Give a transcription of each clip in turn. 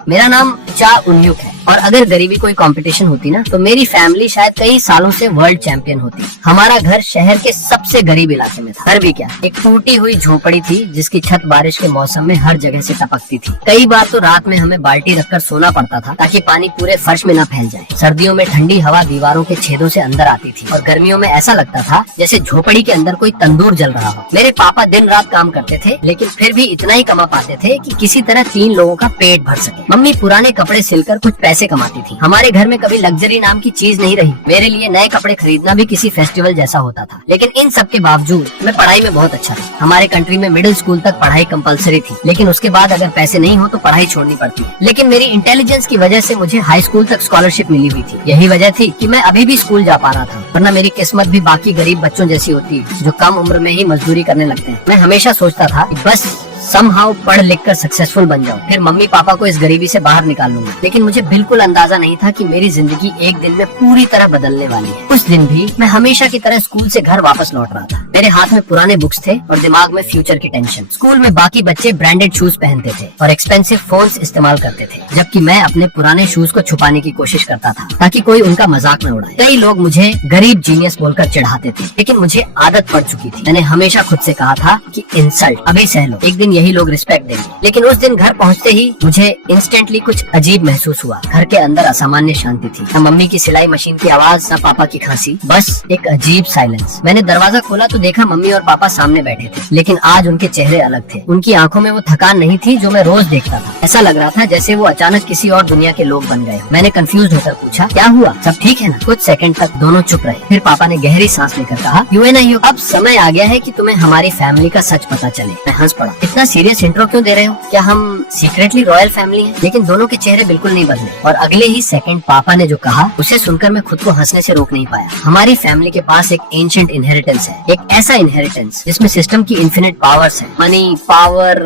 मेरा नाम चा उन्युक है और अगर गरीबी कोई कंपटीशन होती ना तो मेरी फैमिली शायद कई सालों से वर्ल्ड चैंपियन होती। हमारा घर शहर के सबसे गरीब इलाके में था। घर भी क्या, एक टूटी हुई झोपड़ी थी जिसकी छत बारिश के मौसम में हर जगह से टपकती थी। कई बार तो रात में हमें बाल्टी रखकर सोना पड़ता था ताकि पानी पूरे फर्श में न फैल जाए। सर्दियों में ठंडी हवा दीवारों के छेदों से अंदर आती थी और गर्मियों में ऐसा लगता था जैसे झोपड़ी के अंदर कोई तंदूर जल रहा हो। मेरे पापा दिन रात काम करते थे लेकिन फिर भी इतना ही कमा पाते थे कि किसी तरह 3 लोगों का पेट भर सके। मम्मी पुराने कपड़े सिलकर कुछ पैसे कमाती थी। हमारे घर में कभी लग्जरी नाम की चीज नहीं रही। मेरे लिए नए कपड़े खरीदना भी किसी फेस्टिवल जैसा होता था। लेकिन इन सब के बावजूद मैं पढ़ाई में बहुत अच्छा था। हमारे कंट्री में मिडिल स्कूल तक पढ़ाई कंपलसरी थी, लेकिन उसके बाद अगर पैसे नहीं हो तो पढ़ाई छोड़नी पड़ती है। लेकिन मेरी इंटेलिजेंस की वजह से मुझे हाई स्कूल तक स्कॉलरशिप मिली हुई थी। यही वजह थी कि मैं अभी भी स्कूल जा पा रहा था, वरना मेरी किस्मत भी बाकी गरीब बच्चों जैसी होती जो कम उम्र में ही मजदूरी करने लगते हैं। मैं हमेशा सोचता था कि बस समहाउ पढ़ लिख कर सक्सेसफुल बन जाऊं, फिर मम्मी पापा को इस गरीबी से बाहर निकाल लूंगा। लेकिन मुझे बिल्कुल अंदाजा नहीं था कि मेरी जिंदगी एक दिन में पूरी तरह बदलने वाली है। उस दिन भी मैं हमेशा की तरह स्कूल से घर वापस लौट रहा था। मेरे हाथ में पुराने बुक्स थे और दिमाग में फ्यूचर की टेंशन। स्कूल में बाकी बच्चे ब्रांडेड शूज पहनते थे और एक्सपेंसिव फोन्स इस्तेमाल करते थे, जबकि मैं अपने पुराने शूज को छुपाने की कोशिश करता था ताकि कोई उनका मजाक न उड़ाए। कई लोग मुझे गरीब जीनियस बोलकर चिढ़ाते थे, लेकिन मुझे आदत पड़ चुकी थी। मैंने हमेशा खुद से कहा था कि इंसल्ट अभी सह लो, एक दिन यही लोग रिस्पेक्ट देंगे। लेकिन उस दिन घर पहुंचते ही मुझे इंस्टेंटली कुछ अजीब महसूस हुआ। घर के अंदर असामान्य शांति थी। न मम्मी की सिलाई मशीन की आवाज, न पापा की खांसी, बस एक अजीब साइलेंस। मैंने दरवाजा खोला तो देखा मम्मी और पापा सामने बैठे थे, लेकिन आज उनके चेहरे अलग थे। उनकी आंखों में वो थकान नहीं थी जो मैं रोज देखता था। ऐसा लग रहा था जैसे वो अचानक किसी और दुनिया के लोग बन गए। मैंने कंफ्यूज होकर पूछा, क्या हुआ, सब ठीक है ना? कुछ सेकंड तक दोनों चुप रहे। फिर पापा ने गहरी सांस लेकर कहा, यू है ना यू, अब समय आ गया है कि तुम्हें हमारी फैमिली का सच पता चले। मैं हंस पड़ा। इतना सीरियस इंट्रो क्यों दे रहे हो? क्या हम सीक्रेटली रॉयल फैमिली हैं? लेकिन दोनों के चेहरे बिल्कुल नहीं बदले और अगले ही सेकंड पापा ने जो कहा उसे सुनकर मैं खुद को हंसने से रोक नहीं पाया। हमारी फैमिली के पास एक एंशिएंट इनहेरिटेंस है, एक ऐसा इनहेरिटेंस जिसमें सिस्टम की इन्फिनिट पावर्स है, मनी, पावर,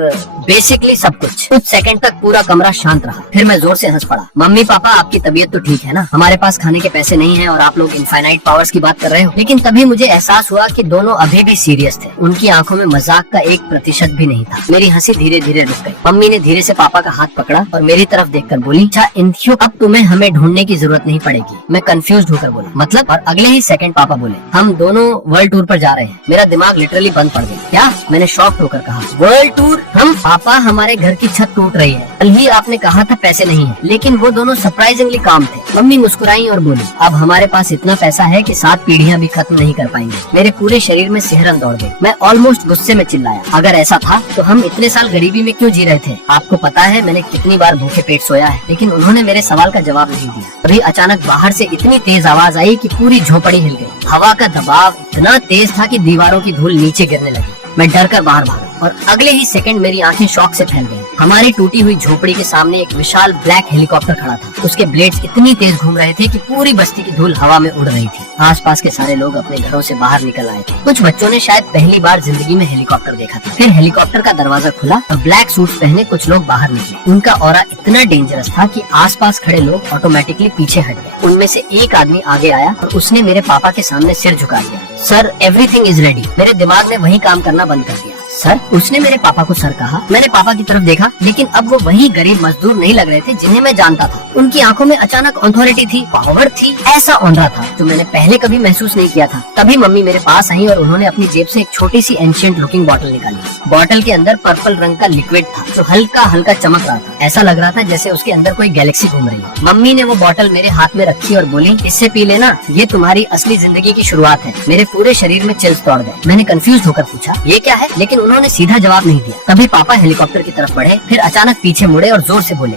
बेसिकली सब कुछ। कुछ सेकंड तक पूरा कमरा शांत रहा। फिर मैं जोर से हंस पड़ा। मम्मी पापा, आपकी तबीयत तो ठीक है ना? हमारे पास खाने के पैसे नहीं है और आप लोग इनफाइनाइट पावर्स की बात कर रहे हो। लेकिन तभी मुझे एहसास हुआ कि दोनों अभी भी सीरियस थे। उनकी आंखों में मजाक का 1% भी नहीं था। मेरी हंसी धीरे धीरे रुक गई। मम्मी ने धीरे से पापा का हाथ पकड़ा और मेरी तरफ देखकर बोली, अच्छा इंद्यू, अब तुम्हें हमें ढूंढने की जरूरत नहीं पड़ेगी। मैं कंफ्यूज होकर बोला, मतलब? और अगले ही सेकंड पापा बोले, हम दोनों वर्ल्ड टूर पर जा रहे हैं। मेरा दिमाग लिटरली बंद पड़ गया। क्या? मैंने शॉक होकर कहा, वर्ल्ड टूर? हम? पापा, हमारे घर की छत टूट रही है। कल ही आपने कहा था पैसे नहीं है। लेकिन वो दोनों सरप्राइजिंगली काम थे। मम्मी मुस्कुराई और बोली, अब हमारे पास इतना पैसा है कि 7 पीढ़ियां भी खत्म नहीं कर पाएंगे। मेरे पूरे शरीर में सिहरन दौड़ गई। मैं ऑलमोस्ट गुस्से में चिल्लाया, अगर ऐसा था तो हम इतने साल गरीबी में क्यों जी रहे थे? आपको पता है मैंने कितनी बार भूखे पेट सोया है? लेकिन उन्होंने मेरे सवाल का जवाब नहीं दिया। अभी अचानक बाहर से इतनी तेज आवाज आई कि पूरी झोपड़ी हिल गई। हवा का दबाव इतना तेज था कि दीवारों की धूल नीचे गिरने लगी। मैं डर कर बाहर भागा और अगले ही सेकंड मेरी आंखें शॉक से फैल गईं। हमारी टूटी हुई झोपड़ी के सामने एक विशाल ब्लैक हेलीकॉप्टर खड़ा था। उसके ब्लेड्स इतनी तेज घूम रहे थे कि पूरी बस्ती की धूल हवा में उड़ रही थी। आसपास के सारे लोग अपने घरों से बाहर निकल आए थे। कुछ बच्चों ने शायद पहली बार जिंदगी में हेलीकॉप्टर देखा था। फिर हेलीकॉप्टर का दरवाजा खुला और ब्लैक सूट्स पहने कुछ लोग बाहर निकले। उनका ऑरा इतना डेंजरस था कि आसपास खड़े लोग ऑटोमेटिकली पीछे हट गए। उनमें से एक आदमी आगे आया और उसने मेरे पापा के सामने सिर झुका दिया। Sir, everything is ready. मेरे दिमाग ने वही काम करना बंद कर दिया। सर? उसने मेरे पापा को सर कहा। मैंने पापा की तरफ देखा, लेकिन अब वो वही गरीब मजदूर नहीं लग रहे थे जिन्हें मैं जानता था। उनकी आंखों में अचानक अथॉरिटी थी, पावर थी, ऐसा औंधा था जो मैंने पहले कभी महसूस नहीं किया था। तभी मम्मी मेरे पास आई और उन्होंने अपनी जेब से एक छोटी सी एंशिएंट लुकिंग बॉटल निकाली। बॉटल के अंदर पर्पल रंग का लिक्विड था जो हल्का हल्का चमक रहा था। ऐसा लग रहा था जैसे उसके अंदर कोई गैलेक्सी घूम रही है। मम्मी ने वो बॉटल मेरे हाथ में रखी और बोली, इससे पी लेना, ये तुम्हारी असली जिंदगी की शुरुआत है। मेरे पूरे शरीर में चिल्स दौड़ गए। मैंने कंफ्यूज होकर पूछा, ये क्या है? लेकिन उन्होंने सीधा जवाब नहीं दिया। तभी पापा हेलीकॉप्टर की तरफ बढ़े, फिर अचानक पीछे मुड़े और जोर से बोले,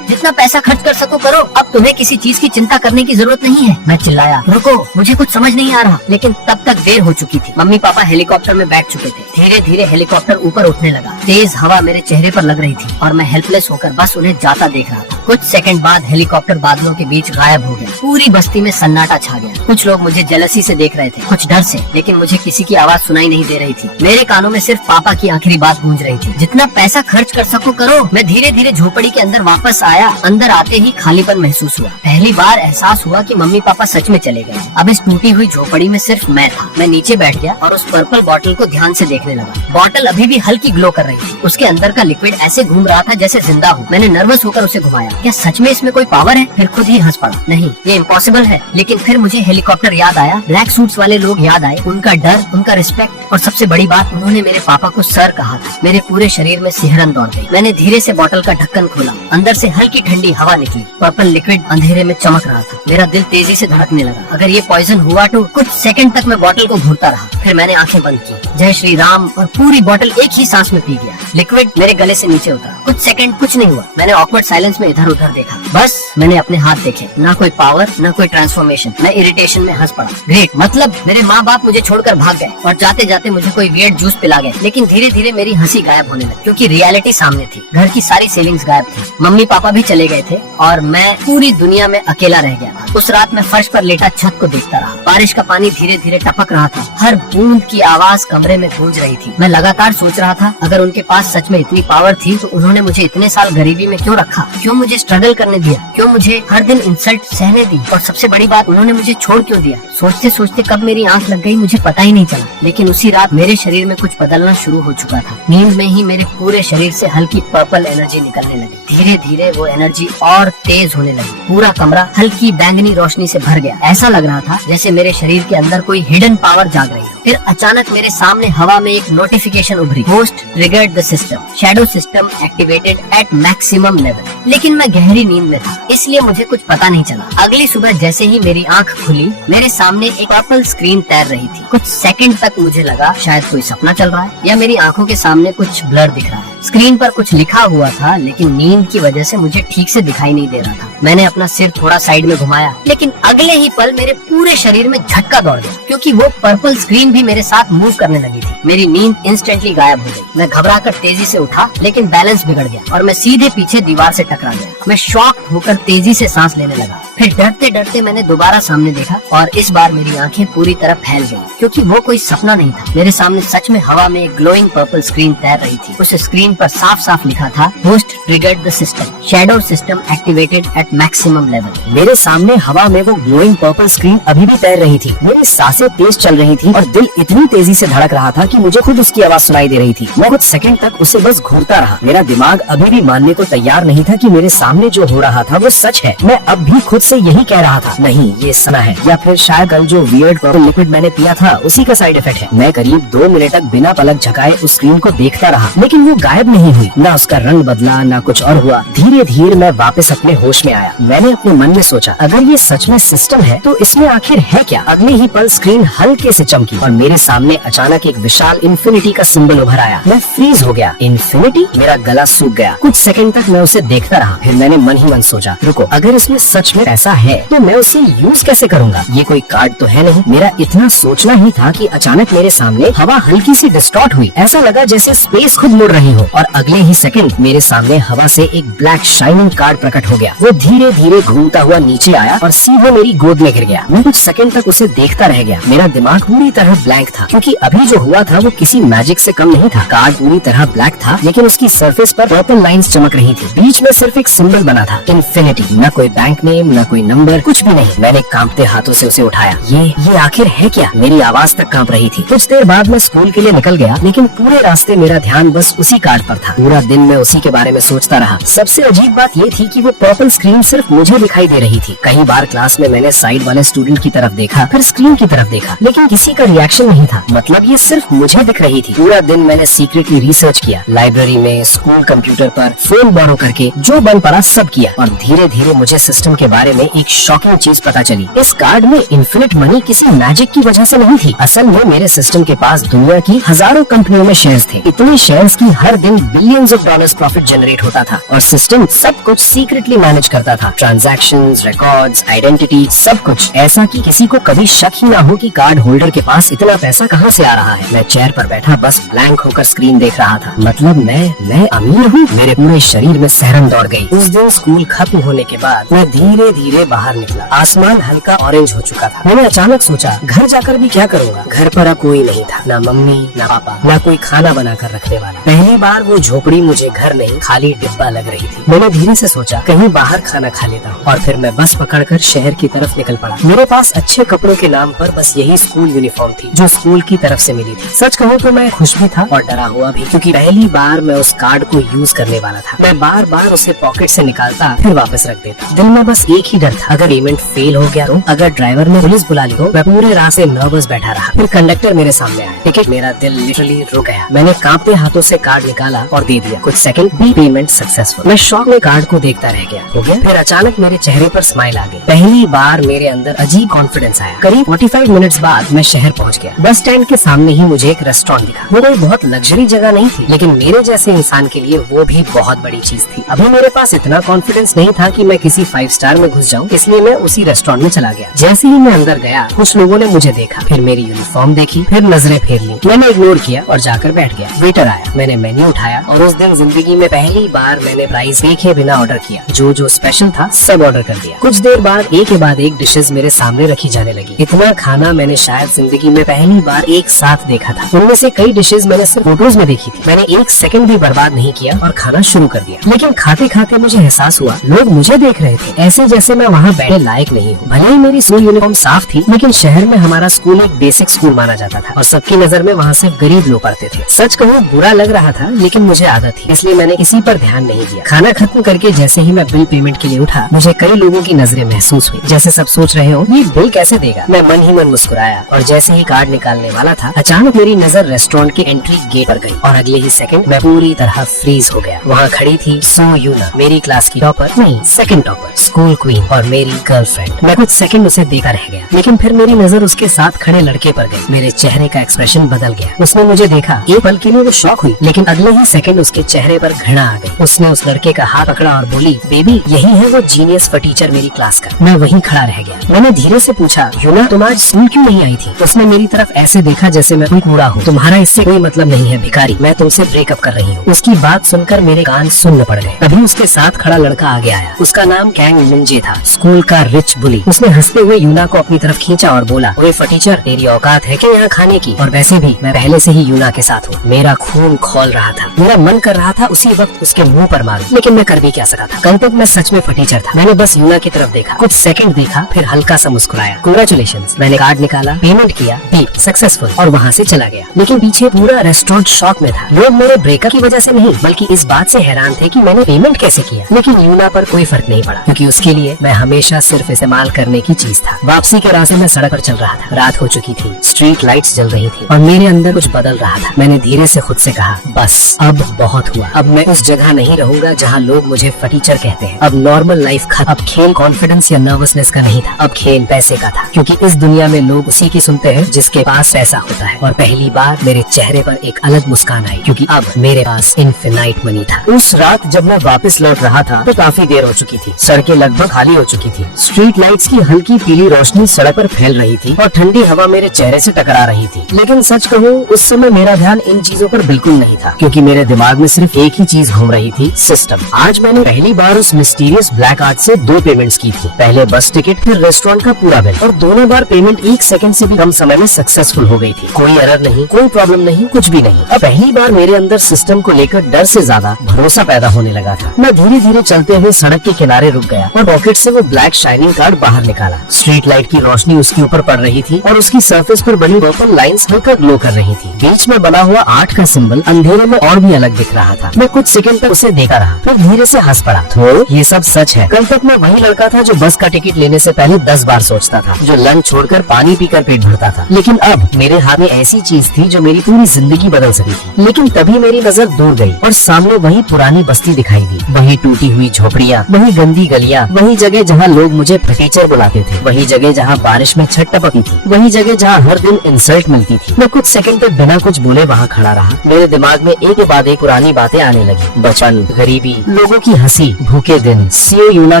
जितना पैसा खर्च कर सको करो, अब तुम्हें किसी चीज की चिंता करने की जरूरत नहीं है। मैं चिल्लाया, रुको, मुझे कुछ समझ नहीं आ रहा। लेकिन तब तक देर हो चुकी थी। मम्मी पापा हेलीकॉप्टर में बैठ चुके थे। धीरे धीरे हेलीकॉप्टर ऊपर उठने लगा। तेज हवा मेरे चेहरे पर लग रही थी और मैं हेल्पलेस होकर बस उन्हें जाता देख रहा था। कुछ सेकंड बाद हेलीकॉप्टर बादलों के बीच गायब हो गया। पूरी बस्ती में सन्नाटा छा गया। कुछ लोग मुझे जेलसी से देख रहे थे, कुछ डर से, लेकिन मुझे किसी की आवाज सुनाई नहीं दे रही थी। मेरे कानों में सिर्फ पापा की आखिरी बात गूंज रही थी, जितना पैसा खर्च कर सको करो। मैं धीरे धीरे झोपड़ी के अंदर वापस आया। अंदर आते ही खालीपन महसूस हुआ। पहली बार एहसास हुआ कि मम्मी पापा सच में चले गए। अब इस टूटी हुई झोपड़ी में सिर्फ मैं था। मैं नीचे बैठ गया और उस पर्पल बॉटल को ध्यान से देखने लगा। बॉटल अभी भी हल्की ग्लो कर रही थी। उसके अंदर का लिक्विड ऐसे घूम रहा था जैसे जिंदा हो। मैंने नर्वस होकर उसे घुमाया। क्या सच में इसमें कोई पावर है? फिर खुद ही हंस पड़ा। नहीं, ये इम्पॉसिबल है। लेकिन फिर मुझे हेलीकॉप्टर याद आया, ब्लैक सूट्स वाले लोग याद आए, उनका डर, उनका रिस्पेक्ट, और सबसे बड़ी बात, उन्होंने मेरे पापा को सर कहा था। मेरे पूरे शरीर में सिहरन दौड़ गई। मैंने धीरे से बॉटल का ढक्कन खोला। अंदर से हल्की ठंडी हवा निकली। पर्पल लिक्विड अंधेरे में चमक रहा था। मेरा दिल तेजी से धड़कने लगा। अगर ये पॉइजन हुआ तो? कुछ सेकंड तक मैं बॉटल को घूरता रहा। फिर मैंने आंखें बंद की। जय श्री राम, और पूरी बॉटल एक ही सांस में पी गया। लिक्विड मेरे गले से नीचे उतरा। कुछ सेकंड कुछ नहीं हुआ। मैंने ऑकवर्ड साइलेंस में इधर उधर देखा। बस मैंने अपने हाथ देखे। ना कोई पावर, ना कोई ट्रांसफॉर्मेशन। मैं इरिटेशन में हंस पड़ा। ग्रेट, मतलब मेरे माँ बाप मुझे छोड़कर भाग गए और जाते जाते मुझे कोई वियर्ड जूस पिला गए। लेकिन धीरे धीरे मेरी हंसी गायब होने लगी, क्योंकि रियलिटी सामने थी। घर की सारी सेविंग्स गायब थी। मम्मी पापा भी चले गए थे और मैं पूरी दुनिया में अकेला रह गया था। उस रात मैं फर्श पर लेटा छत को देखता रहा। बारिश का पानी धीरे धीरे टपक रहा था। हर बूंद की आवाज कमरे में गूंज रही थी। मैं लगातार सोच रहा था, अगर उनके पास सच में इतनी पावर थी तो उन्होंने मुझे इतने साल गरीबी में क्यों रखा? क्यों मुझे स्ट्रगल करने दिया? क्यों मुझे हर दिन इंसल्ट सहने दी? और सबसे बड़ी बात, उन्होंने मुझे छोड़ क्यों दिया? सोचते सोचते कब मेरी आंख लग गई मुझे पता ही नहीं चला। लेकिन उसी रात मेरे शरीर में कुछ बदलना शुरू हो चुका था। नींद में ही मेरे पूरे शरीर से हल्की पर्पल एनर्जी निकलने लगी। धीरे धीरे वो एनर्जी और तेज होने लगी। पूरा कमरा हल्की बैंगनी रोशनी से भर गया। ऐसा लग रहा था जैसे मेरे शरीर के अंदर कोई हिडन पावर जाग रही हो। फिर अचानक मेरे सामने हवा में एक नोटिफिकेशन उभरी। Host triggered the system, shadow system activated at maximum level. लेकिन मैं गहरी नींद में था, इसलिए मुझे कुछ पता नहीं चला। अगली सुबह जैसे ही मेरी आंख खुली, मेरे सामने एक पर्पल स्क्रीन तैर रही थी। कुछ सेकंड तक मुझे लगा शायद कोई सपना चल रहा है या मेरी आंखों के सामने कुछ ब्लर दिख रहा है। स्क्रीन पर कुछ लिखा हुआ था, लेकिन नींद की वजह से मुझे ठीक से दिखाई नहीं दे रहा था। मैंने अपना सिर थोड़ा साइड में घुमाया, लेकिन अगले ही पल मेरे पूरे शरीर में झटका दौड़ गया, क्योंकि वो पर्पल स्क्रीन भी मेरे साथ मूव करने लगी थी। मेरी नींद इंस्टेंटली गायब हो गई। मैं घबराकर तेजी से उठा, लेकिन बैलेंस बिगड़ गया और मैं सीधे पीछे दीवार से टकरा गया। मैं शॉक होकर तेजी से सांस लेने लगा। फिर डरते डरते मैंने दोबारा सामने देखा और इस बार मेरी आंखें पूरी तरह फैल गईं, क्योंकि वो कोई सपना नहीं था। मेरे सामने सच में हवा में एक ग्लोइंग पर्पल स्क्रीन तैर रही थी। उस स्क्रीन पर साफ साफ लिखा था, host triggered the system, shadow system activated at maximum level. मेरे सामने हवा में वो ग्लोइंग पर्पल स्क्रीन अभी भी तैर रही थी। मेरी सांसें तेज चल रही थी और दिल इतनी तेजी से धड़क रहा था कि मुझे खुद उसकी आवाज सुनाई दे रही थी। मैं कुछ सेकंड तक उसे बस घूरता रहा। मेरा दिमाग अभी भी मानने को तैयार नहीं था कि मेरे सामने जो हो रहा था वो सच है। मैं अब भी खुद से यही कह रहा था, नहीं ये सपना है, या फिर शायद कल जो वियर्ड पर्पल लिक्विड मैंने पिया था उसी का साइड इफेक्ट है। मैं करीब 2 मिनट तक बिना पलक झपकाए उस स्क्रीन को देखता रहा, लेकिन वो गायब नहीं हुई। ना उसका रंग बदला, ना कुछ और हुआ। धीरे धीरे मैं वापस अपने होश में आया। मैंने अपने मन में सोचा, अगर ये सच में सिस्टम है तो इसमें आखिर है क्या? अगले ही पल स्क्रीन हल्के से चमकी और मेरे सामने अचानक एक विशाल इन्फिनिटी का सिंबल उभर आया। मैं फ्रीज हो गया। इन्फिनिटी? मेरा गला सूख गया। कुछ सेकंड तक मैं उसे देखता रहा। फिर मैंने मन ही मन सोचा, रुको, अगर इसमें सच में ऐसा है तो मैं उसे यूज कैसे करूंगा? ये कोई कार्ड तो है नहीं। मेरा इतना सोचना ही था कि अचानक मेरे सामने हवा हल्की सी डिस्टॉर्ट हुई। ऐसा लगा जैसे स्पेस खुद मुड़ रही हो, और अगले ही सेकंड मेरे सामने हवा से एक ब्लैक शाइनिंग कार्ड प्रकट हो गया। वो धीरे धीरे घूमता हुआ नीचे आया और सीधे मेरी गोद में गिर गया। मैं कुछ सेकंड तक उसे देखता रह गया। मेरा दिमाग पूरी तरह ब्लैंक था, क्योंकि अभी जो हुआ था वो किसी मैजिक से कम नहीं था। कार्ड पूरी तरह ब्लैक था, लेकिन उसकी सरफेस पर पर्पल लाइंस चमक रही थी। बीच में सिर्फ एक सिंबल बना था, इन्फिनिटी। न कोई बैंक नेम, न कोई नंबर, कुछ भी नहीं। मैंने कांपते हाथों से उसे उठाया। ये आखिर है क्या? मेरी आवाज तक कांप रही थी। कुछ देर बाद मैं स्कूल के लिए निकल गया, लेकिन पूरे रास्ते मेरा ध्यान बस उसी कार्ड पर था। पूरा दिन मैं उसी के बारे में सोचता रहा। सबसे अजीब बात ये थी कि वो पर्पल स्क्रीन सिर्फ मुझे दिखाई दे रही थी। कई बार क्लास में मैंने साइड वाले स्टूडेंट की तरफ देखा, फिर स्क्रीन की तरफ देखा, लेकिन किसी का रिएक्शन नहीं था। मतलब ये सिर्फ मुझे दिख रही थी। पूरा दिन मैंने सीक्रेटली रिसर्च किया, लाइब्रेरी में, स्कूल कंप्यूटर पर, फोन बोरो करके, जो बन पड़ा सब किया, और धीरे धीरे मुझे सिस्टम के बारे में एक शॉकिंग चीज पता चली। इस कार्ड में इन्फिनिट मनी किसी मैजिक की वजह से नहीं थी। असल में मेरे सिस्टम के पास दुनिया की हजारों कंपनियों में शेयर्स थे। इतने शेयर्स की हर दिन billions of dollars profit generate होता था और सिस्टम सब कुछ सीक्रेटली मैनेज करता था। ट्रांजैक्शंस, रिकॉर्ड्स, आइडेंटिटी, सब कुछ, ऐसा कि किसी को कभी शक ही ना हो कि कार्ड होल्डर के पास इतना पैसा कहाँ से आ रहा है। मैं चेयर पर बैठा बस ब्लैंक होकर स्क्रीन देख रहा था। मतलब मैं अमीर हूँ? मेरे पूरे शरीर में सहरन दौड़ गई। उस दिन स्कूल खत्म होने के बाद मैं धीरे धीरे बाहर निकला। आसमान हल्का ऑरेंज हो चुका था। मैंने अचानक सोचा घर जाकर भी क्या करूँगा। घर पर अब कोई नहीं था, ना मम्मी ना पापा, ना कोई खाना बना कर रखने वाला। पहली बार वो झोपड़ी मुझे घर नहीं खाली डिब्बा लग रही थी। मैंने धीरे से सोचा कहीं बाहर खाना खा लेता हूँ और फिर मैं बस पकड़कर शहर की तरफ निकल पड़ा। मेरे पास अच्छे कपड़ों के नाम पर बस यही स्कूल यूनिफॉर्म थी जो स्कूल की तरफ से मिली थी। सच कहूँ तो मैं खुश भी था और डरा हुआ भी, क्योंकि पहली बार मैं उस कार्ड को यूज करने वाला था। मैं बार बार उसे पॉकेट से निकालता फिर वापस रख देता। दिल में बस एक ही डर था, अगर पेमेंट फेल हो गया तो, अगर ड्राइवर ने पुलिस बुला ली तो। मैं पूरे राह से नर्वस बैठा रहा। फिर कंडक्टर मेरे सामने आया। टिकट, मेरा दिल लिटरली रुक गया। मैंने कांपते हाथों से कार्ड निकाला और दे दिया। कुछ सेकंड भी, पेमेंट सक्सेसफुल। मैं शॉक में कार्ड को देखता रह गया। हो गया? फिर अचानक मेरे चेहरे पर स्माइल आ गई। पहली बार मेरे अंदर अजीब कॉन्फिडेंस आया। करीब 45 मिनट्स बाद मैं शहर पहुंच गया। बस स्टैंड के सामने ही मुझे एक रेस्टोरेंट दिखा। वो कोई बहुत लग्जरी जगह नहीं थी, लेकिन मेरे जैसे इंसान के लिए वो भी बहुत बड़ी चीज थी। अभी मेरे पास इतना कॉन्फिडेंस नहीं था कि मैं किसी 5 स्टार में घुस जाऊं, इसलिए मैं उसी रेस्टोरेंट में चला गया। जैसे ही मैं अंदर गया, कुछ लोगों ने मुझे देखा, फिर मेरी यूनिफॉर्म देखी, फिर नजरें फेर ली। मैंने इग्नोर किया और जाकर बैठ गया। वेटर आया, मैंने मेन्यू उठाया और उस दिन जिंदगी में पहली बार मैंने प्राइस देखे बिना ऑर्डर किया। जो स्पेशल था सब ऑर्डर कर दिया। कुछ देर बाद एक के बाद एक डिशेस मेरे सामने रखी जाने लगी। इतना खाना मैंने शायद जिंदगी में पहली बार एक साथ देखा था। उनमें से कई डिशेस मैंने सिर्फ फोटोज में देखी थी। मैंने एक सेकंड भी बर्बाद नहीं किया और खाना शुरू कर दिया। लेकिन खाते खाते मुझे एहसास हुआ लोग मुझे देख रहे थे, ऐसे जैसे मैं वहाँ बैठने लायक नहीं हूँ। भले ही मेरी स्कूल यूनिफॉर्म साफ थी, लेकिन शहर में हमारा स्कूल एक बेसिक स्कूल माना जाता था और सबकी नजर में वहाँ सिर्फ गरीब लोग पढ़ते थे। सच कहूँ बुरा लग रहा था, लेकिन मुझे आदत थी, इसलिए मैंने किसी पर ध्यान नहीं दिया। खाना खत्म करके जैसे ही मैं बिल पेमेंट के लिए उठा, मुझे कई लोगों की नजरें महसूस हुई, जैसे सब सोच रहे हो ये बिल कैसे देगा। मैं मन ही मन मुस्कुराया और जैसे ही कार्ड निकालने वाला था, अचानक मेरी नजर रेस्टोरेंट के एंट्री गेट पर गई और अगले ही सेकंड मैं पूरी तरह फ्रीज हो गया। वहाँ खड़ी थी सो यूना, मेरी क्लास की टॉपर नहीं, सेकंड टॉपर, स्कूल क्वीन और मेरी गर्लफ्रेंड। मैं कुछ सेकंड उसे देखा रह गया, लेकिन फिर मेरी नजर उसके साथ खड़े लड़के पर गई। मेरे चेहरे का एक्सप्रेशन बदल गया। उसने मुझे देखा, एक पल के लिए वो शॉक हुई, लेकिन अगले ही सेकंड उसके चेहरे पर घृणा आ गई। उसने उस लड़के का हाथ पकड़ा और बोली, बेबी यही है वो जीनियस टीचर मेरी क्लास का। मैं वहीं खड़ा रह गया। मैंने धीरे से पूछा, यूना तुम आज स्कूल क्यों नहीं आई थी? उसने मेरी तरफ ऐसे देखा जैसे मैं कोई कूड़ा हूँ। तुम्हारा इससे कोई मतलब नहीं है भिखारी, मैं तुमसे ब्रेकअप कर रही हूँ। उसकी बात सुनकर मेरे कान सुन्न पड़ गए। तभी उसके साथ खड़ा लड़का आगे आया। उसका नाम कैंग मिंजे था, स्कूल का रिच बुली। उसने हंसते हुए यूना को अपनी तरफ खींचा और बोला, ओए टीचर तेरी औकात है क्या यहाँ खाने की? और वैसे भी मैं पहले से ही यूना के साथ हूँ। मेरा खून खौल रहा था। मेरा मन कर रहा था उसी वक्त उसके मुंह पर मारूं, लेकिन मैं कर भी क्या सकता था। कल तक मैं सच में टीचर था। मैंने बस यूना की तरफ देखा, कुछ सेकंड देखा, फिर हल्का सा मुस्कुराया। कांग्रेचुलेशंस। मैंने कार्ड निकाला, पेमेंट किया, बीप सक्सेसफुल, और वहाँ से चला गया। लेकिन पीछे पूरा रेस्टोरेंट शॉक में था। लोग मेरे ब्रेकअप की वजह से नहीं, बल्कि इस बात से हैरान थे कि मैंने पेमेंट कैसे किया। लेकिन यूना पर कोई फर्क नहीं पड़ा, क्योंकि उसके लिए मैं हमेशा सिर्फ इस्तेमाल करने की चीज था। वापसी के रास्ते में सड़क पर चल रहा था। रात हो चुकी थी, स्ट्रीट लाइट्स जल रही थी और मेरे अंदर कुछ बदल रहा था। मैंने धीरे से खुद से कहा, बस अब बहुत हुआ। अब मैं उस जगह नहीं रहूंगा जहाँ लोग मुझे फटीचर कहते हैं। अब नॉर्मल लाइफ खत्म। अब खेल कॉन्फिडेंस या नर्वसनेस का नहीं था, अब खेल पैसे का था। क्योंकि इस दुनिया में लोग उसी की सुनते हैं जिसके पास पैसा होता है। और पहली बार मेरे चेहरे पर एक अलग मुस्कान आई, क्योंकि अब मेरे पास इनफिनाइट मनी था। उस रात जब मैं वापस लौट रहा था तो काफी देर हो चुकी थी। सड़कें लगभग खाली हो चुकी थी। स्ट्रीट लाइट्स की हल्की पीली रोशनी सड़क पर फैल रही थी और ठंडी हवा मेरे चेहरे से टकरा रही थी। लेकिन सच कहूँ उस समय मेरा ध्यान इन चीजों पर बिल्कुल नहीं था, क्योंकि मेरे दिमाग में सिर्फ एक ही चीज घूम रही थी, सिस्टम। आज मैंने पहली बार उस मिस्टीरियस ब्लैक आर्ट से 2 पेमेंट्स की थी। पहले बस टिकट, फिर रेस्टोरेंट का पूरा बिल, और दोनों बार पेमेंट 1 सेकंड से भी कम समय में सक्सेसफुल हो गई थी। कोई एरर नहीं, कोई प्रॉब्लम नहीं, कुछ भी नहीं। अब पहली बार मेरे अंदर सिस्टम को लेकर डर से ज्यादा भरोसा पैदा होने लगा था। मैं धीरे धीरे चलते हुए सड़क के किनारे रुक गया और पॉकेट से वो ब्लैक शाइनिंग कार्ड बाहर निकाला। स्ट्रीट लाइट की रोशनी उसके ऊपर पड़ रही थी और उसकी सरफेस पर बनी पर्पल लाइंस हल्का ग्लो कर रही थी। बीच में बना हुआ 8 का सिंबल अंधेरे में और भी अलग दिख रहा था। मैं कुछ सेकंड तक उसे देखा रहा, फिर धीरे से हंस पड़ा। तो ये सब सच है। कल तक मैं वही लड़का था जो बस का टिकट लेने से पहले 10 बार सोचता था, जो लंच छोड़कर पानी पीकर पेट भरता था। लेकिन अब मेरे हाथ में ऐसी चीज थी जो मेरी पूरी जिंदगी बदल सकी थी। लेकिन तभी मेरी नजर दूर गई और सामने वही पुरानी बस्ती दिखाई दी। वही टूटी हुई झोपड़ियाँ, वही गंदी गलियाँ, वही जगह जहाँ लोग मुझे टीचर बुलाते थे, वही जगह जहाँ बारिश में छत टपकती थी, वही जगह जहाँ हर दिन इंसल्ट मिलती थी। मैं कुछ सेकंड तक बिना कुछ बोले वहाँ खड़ा रहा। मेरे दिमाग में एक के बाद एक पुरानी बातें आने लगी। बचपन, गरीबी, लोगों की हंसी, भूखे दिन, सीओ यूना